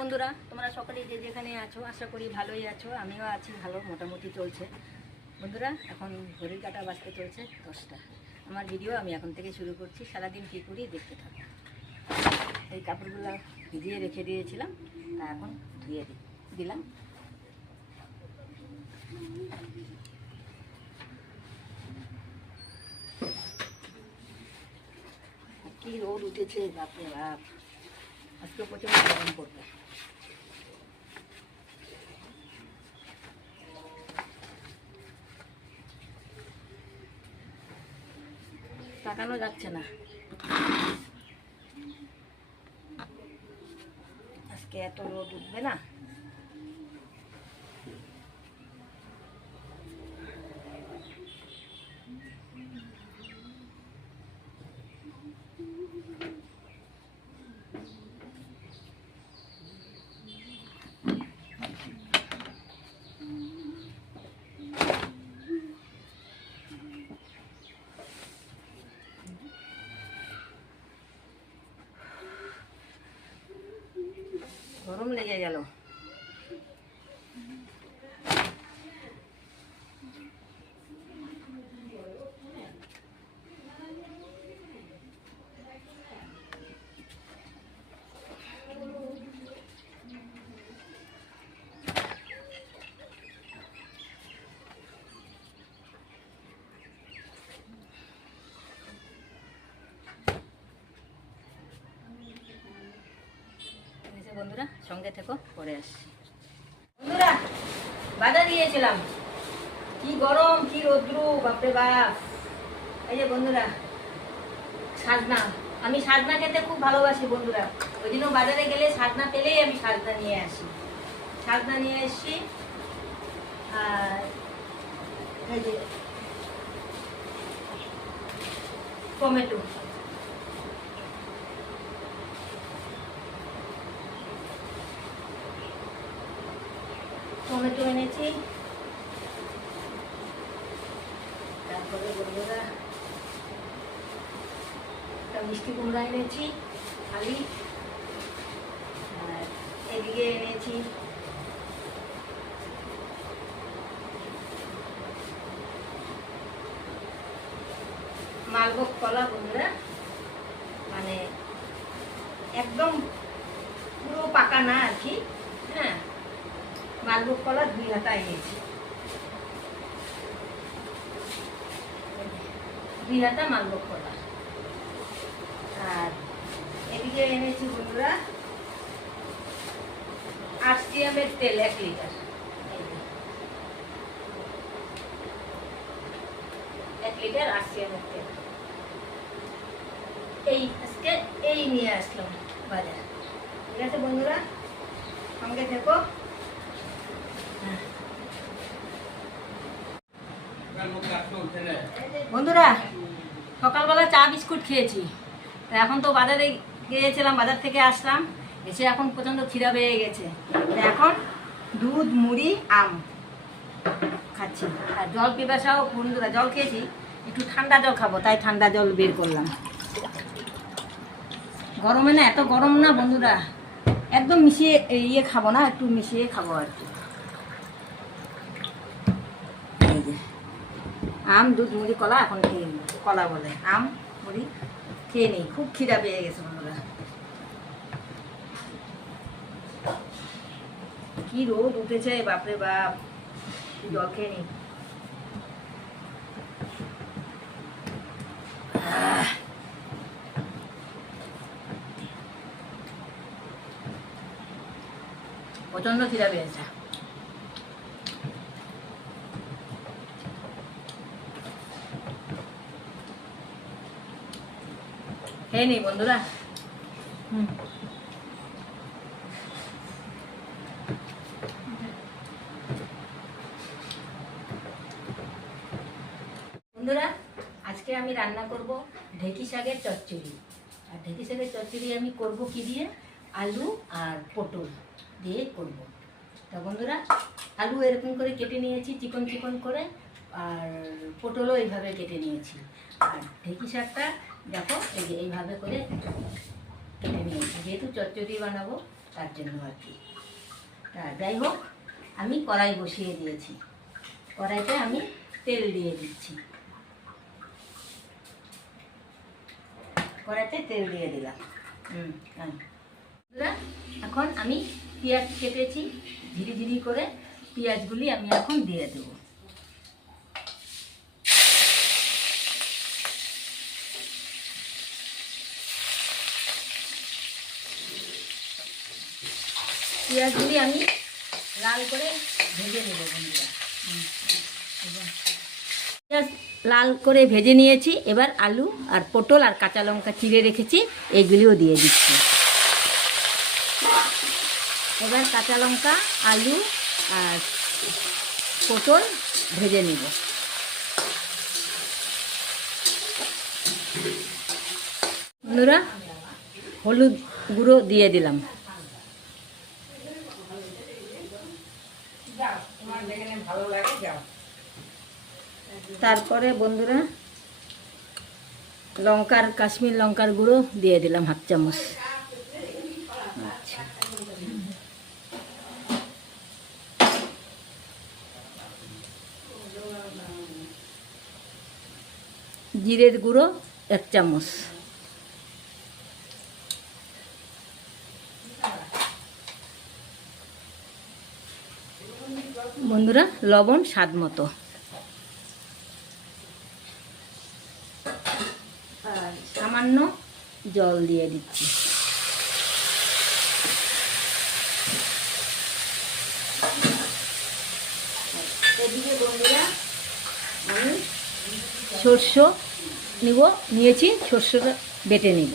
বন্ধুরা, তোমরা সকলেই যে যেখানে আছো আশা করি ভালোই আছো। আমিও আছি ভালো, মোটামুটি চলছে। বন্ধুরা, এখন ঘড়ির কাঁটা বাজতে চলছে 10টা। আমার ভিডিও আমি এখন থেকে শুরু করছি। সারাদিন কী করি দেখতে থাকো। এই কাপড়গুলো ভিজিয়ে রেখে দিয়েছিলাম, তা এখন ধুয়ে দিলাম। কি রোদ উঠেছে, বাপরে বাপ! আজকে প্রচণ্ড গরম পড়বে। তাকানো যাচ্ছে না, আজকে এত রোদ উঠবে না। গরম লেগে গেল। বন্ধুরা, সঙ্গে থেকো, পরে আসছি। বন্ধুরা, বাজার গিয়েছিলাম। কি গরম, কি রৌদ্রু, বাপরে বাপ! এই যে বন্ধুরা, সাজনা। আমি সাজনা খেতে খুব ভালোবাসি বন্ধুরা। ওই জন্য বাজারে গেলে সাজনা পেলেই আমি সাজনা নিয়ে আসি। সাজনা নিয়ে এসছি। আর এই যে টমেটো, টমেটো এনেছি। তারপরে বন্ধুরা, একটা মিষ্টি কুমড়া এনেছি, আলি। আর এদিকে এনেছি মালভোগ কলা বন্ধুরা, মানে একদম পুরো পাকা না আর কি। হ্যাঁ, মালভোগ কলা 2 হাতা এনেছি, 2 হাতা মালভোগ কলা। আর এদিকে এনেছি বন্ধুরা RCM এর তেল 1 লিটার। 1 লিটার RCM এর তেল। এই আজকে এই নিয়ে আসলাম বাজার। ঠিক আছে বন্ধুরা, সঙ্গে থেকো। বন্ধুরা, সকালবেলা চা বিস্কুট খেয়েছি। এখন তো বাজারে গিয়েছিলাম, বাজার থেকে আসলাম, এসে এখন প্রচণ্ড খিদা পেয়ে গেছে। এখন দুধ, মুড়ি, আম খাচ্ছি। আর জল পিপাসাও বন্ধুরা, জল খেয়েছি, একটু ঠান্ডা জল খাবো, তাই ঠান্ডা জল বের করলাম। গরমে না, এত গরম না বন্ধুরা, একদম মিশিয়ে ইয়ে খাবো না, একটু মিশিয়ে খাবো আর কি। এই যে আম, দুধ, মুড়ি, কলা এখন খেয়ে নিই। কলা বলে, আম, মুড়ি খেয়ে নিই। খুব খিদা পেয়ে গেছে বন্ধুরা। কি রোদ উঠেছে, বাপরে বাপ! জল খেয়ে নিই। প্রচন্ড খিদা পেয়েছে। খেয়ে নিই বন্ধুরা। বন্ধুরা, আজকে আমি রান্না করব ঢেঁকি শাকের চচ্চড়ি। আর ঢেঁকি শাকের চচ্চড়ি আমি করব কি দিয়ে? আলু আর পটল দিয়ে করব। তা বন্ধুরা, আলু এরকম করে কেটে নিয়েছি চিকন চিকন করে, আর পটলও এইভাবে কেটে নিয়েছি। আর ঢেঁকি শাকটা দেখো, এই যে এইভাবে করে কেটে নিয়েছি। যেহেতু চচ্চড়ি বানাবো তার জন্য আর কি। তা যাই হোক, আমি কড়াই বসিয়ে দিয়েছি। কড়াইতে আমি তেল দিয়ে দিচ্ছি। কড়াইতে তেল দিয়ে দিলাম। এখন আমি পেঁয়াজ কেটেছি, ধীরে ধীরে করে পেঁয়াজগুলি আমি এখন দিয়ে দেব। পেঁয়াজগুলি আমি লাল করে ভেজে নেব বন্ধুরা। পেঁয়াজ লাল করে ভেজে নিয়েছি। এবার আলু আর পটল আর কাঁচা লঙ্কা চিড়ে রেখেছি, এগুলিও দিয়ে দিচ্ছি। এবার কাঁচা লঙ্কা, আলু আর পটল ভেজে নিব। বন্ধুরা, হলুদ গুঁড়ো দিয়ে দিলাম। তারপরে বন্ধুরা কাশ্মীর লঙ্কার গুঁড়ো দিয়ে দিলাম 1/2 চামচ। আচ্ছা, জিরের গুঁড়ো 1 চামচ। বন্ধুরা, লবণ স্বাদ মতো। আর সামান্য জল দিয়ে দিচ্ছি। এদিকে বন্ধুরা আমি সর্ষ নিয়েছি, সর্ষটা বেটে নিব।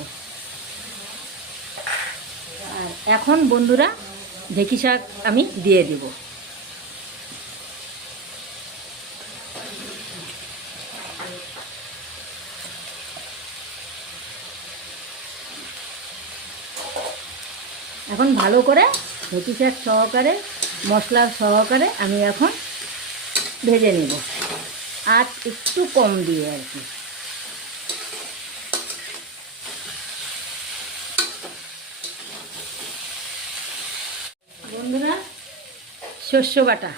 আর এখন বন্ধুরা ঢেঁকি শাক আমি দিয়ে দেব। এখন ভালো করে ঢেঁকি শাক সহকারে, মশলা সহকারে আমি এখন ভেজে নেব, আর একটু কম দিয়ে আর কি। বন্ধুরা, শস্য বাটা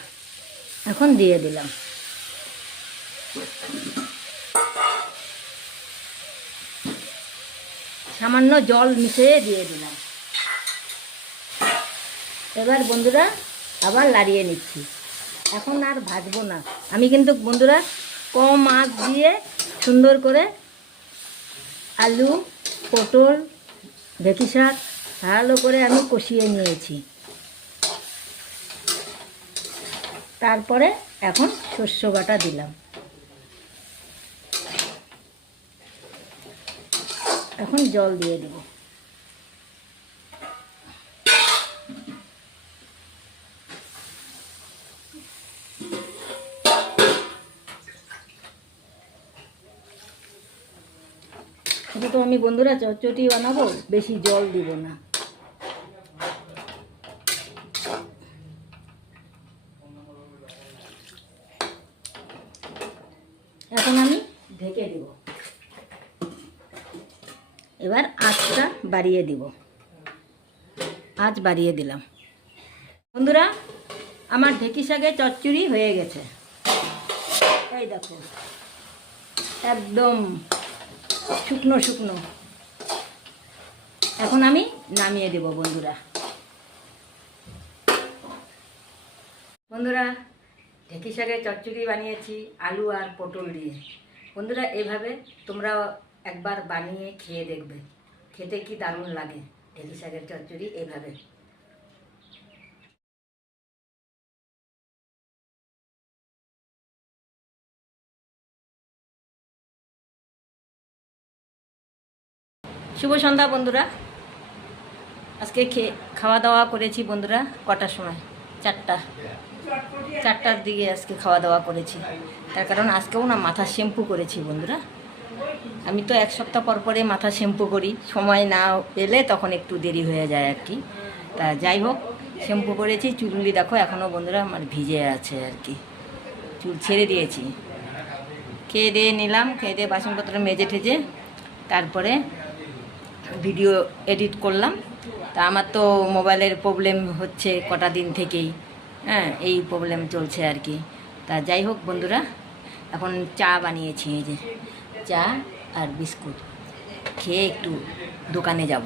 এখন দিয়ে দিলাম। সামান্য জল মিশিয়ে দিয়ে দিলাম। এবার বন্ধুরা আবার লাড়িয়ে নিচ্ছি। এখন আর ভাজবো না আমি, কিন্তু বন্ধুরা কম আঁচ দিয়ে সুন্দর করে আলু, পটল, ঢেঁকি শাক ভালো করে আমি কষিয়ে নিয়েছি। তারপরে এখন শস্য বাটা দিলাম। এখন জল দিয়ে দেব। এটা তো আমি বন্ধুরা চটচটি বানাবো, বেশি জল দিব না। এখন আমি ঢেকে দেব। এবার আঁচটা বাড়িয়ে দিব। আঁচ বাড়িয়ে দিলাম। বন্ধুরা, আমার ঢেঁকি শাকের চচ্চড়ি হয়ে গেছে। এই দেখো, একদম শুকনো শুকনো। এখন আমি নামিয়ে দেব বন্ধুরা। বন্ধুরা, ঢেঁকি শাকের চচ্চড়ি বানিয়েছি আলু আর পটল দিয়ে। বন্ধুরা, এভাবে তোমরা একবার বানিয়ে খেয়ে দেখবে, খেতে কি দারুণ লাগে ঢেঁকি শাকের চচ্চড়ি এভাবে। শুভ সন্ধ্যা বন্ধুরা। আজকে খাওয়া দাওয়া করেছি বন্ধুরা। কটার সময়? 4টার দিকে আজকে খাওয়া দাওয়া করেছি। তার কারণ আজকেও না মাথা শ্যাম্পু করেছি বন্ধুরা। আমি তো 1 সপ্তাহ পর পরে মাথা শ্যাম্পু করি, সময় না পেলে তখন একটু দেরি হয়ে যায় আর কি। তা যাই হোক, শ্যাম্পু করেছি। চুলগুলি দেখো এখনও বন্ধুরা আমার ভিজে আছে আর কি, চুল ছেড়ে দিয়েছি। খেয়ে দিয়ে নিলাম, খেয়ে দিয়ে বাসনপত্র মেজে ঠেজে তারপরে ভিডিও এডিট করলাম। তা আমার তো মোবাইলের প্রবলেম হচ্ছে কটা দিন থেকেই, হ্যাঁ, এই প্রবলেম চলছে আর কি। তা যাই হোক বন্ধুরা, এখন চা বানিয়েছি, এই যে চা আর বিস্কুট খেয়ে একটু দোকানে যাব,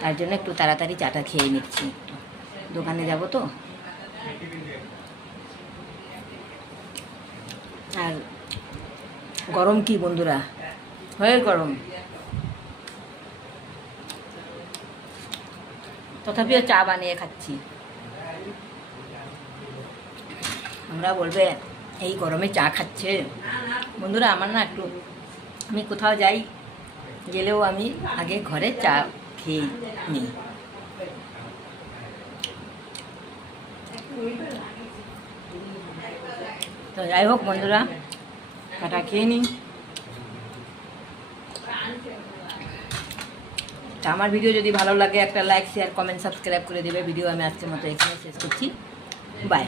তার জন্য একটু তাড়াতাড়ি চাটা খেয়ে নিচ্ছি, একটু দোকানে যাব তো। আর গরম কি বন্ধুরা, হয়ে গরম, তথাপিও চা বানিয়ে খাচ্ছি। আমরা বলবে এই গরমে চা খাচ্ছে। বন্ধুরা আমার না একটু, আমি কোথাও যাই গেলেও আমি আগে ঘরে চা খেয়ে নিই। তো যাই হোক বন্ধুরা, চাটা খেয়ে নিই। তা আমার ভিডিও যদি ভালো লাগে একটা লাইক, শেয়ার, কমেন্ট, সাবস্ক্রাইব করে দেবে। ভিডিও আমি আজকের মতো এখানে শেষ করছি। বাই।